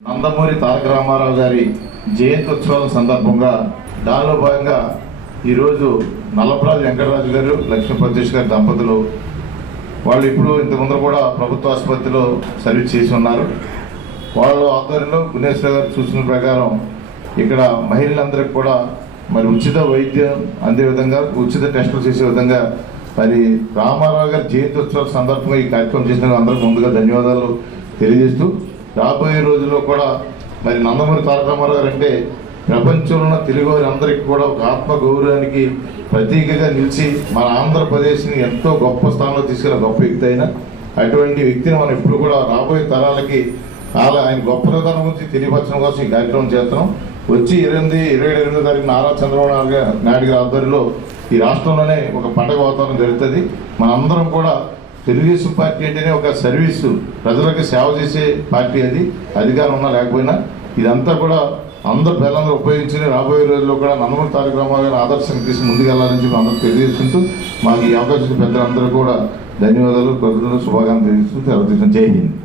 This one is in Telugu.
నందమూరి తారక రామారావు గారి జయంతి ఉత్సవాల సందర్భంగా దానిలో భాగంగా ఈరోజు నల్లపరాజు వెంకటరాజు గారు లక్ష్మీ ప్రతీష్ గారి దంపతులు వాళ్ళు ఇప్పుడు ఇంతకుముందు కూడా ప్రభుత్వ ఆసుపత్రిలో సర్వీస్ చేసి ఉన్నారు. వాళ్ళ ఆధ్వర్యంలో గుణేశ్వర గారు సూచన ప్రకారం ఇక్కడ మహిళలందరికీ కూడా మరి ఉచిత వైద్యం అందే విధంగా ఉచిత టెస్టులు చేసే విధంగా మరి రామారావు గారి జయంతి ఉత్సవాల సందర్భంగా ఈ కార్యక్రమం చేసిన అందరికీ ముందుగా ధన్యవాదాలు తెలియజేస్తూ రాబోయే రోజుల్లో కూడా మరి నందమూరి తారక రామారావు గారు అంటే ప్రపంచంలో ఉన్న తెలుగు వారందరికీ కూడా ఒక ఆత్మ గౌరవానికి ప్రతీకగా నిలిచి మన ఆంధ్రప్రదేశ్ని ఎంతో గొప్ప స్థానంలో తీసుకెళ్ళిన గొప్ప వ్యక్తి అయినా అటువంటి వ్యక్తిని మనం ఇప్పుడు కూడా రాబోయే తరాలకి ఆయన గొప్పతనం గురించి తెలియపరచడం కోసం ఈ కార్యక్రమం చేస్తున్నాం. వచ్చి 27 తారీఖు నారా చంద్రబాబు నాయుడు గారి ఆధ్వర్యంలో ఈ రాష్ట్రంలోనే ఒక పండగ వాతావరణం జరుగుతుంది. మనందరం కూడా తెలుగుదేశం పార్టీ అంటేనే ఒక సర్వీసు, ప్రజలకు సేవ చేసే పార్టీ. అది అధికారం ఉన్నా లేకపోయినా ఇదంతా కూడా అందరూ పిల్లలందరూ ఉపయోగించుకుని రాబోయే రోజుల్లో కూడా నందమూరి తారక రామారావు గారిని ఆదర్శంగా తీసి ముందుకెళ్లాలని చెప్పి అందరూ తెలియజేసుకుంటూ మాకు ఈ అవకాశం పెద్దలందరూ కూడా ధన్యవాదాలు, కృతజ్ఞతలు, శుభాకాంక్షలు తెలియజేస్తూ జై హింద్.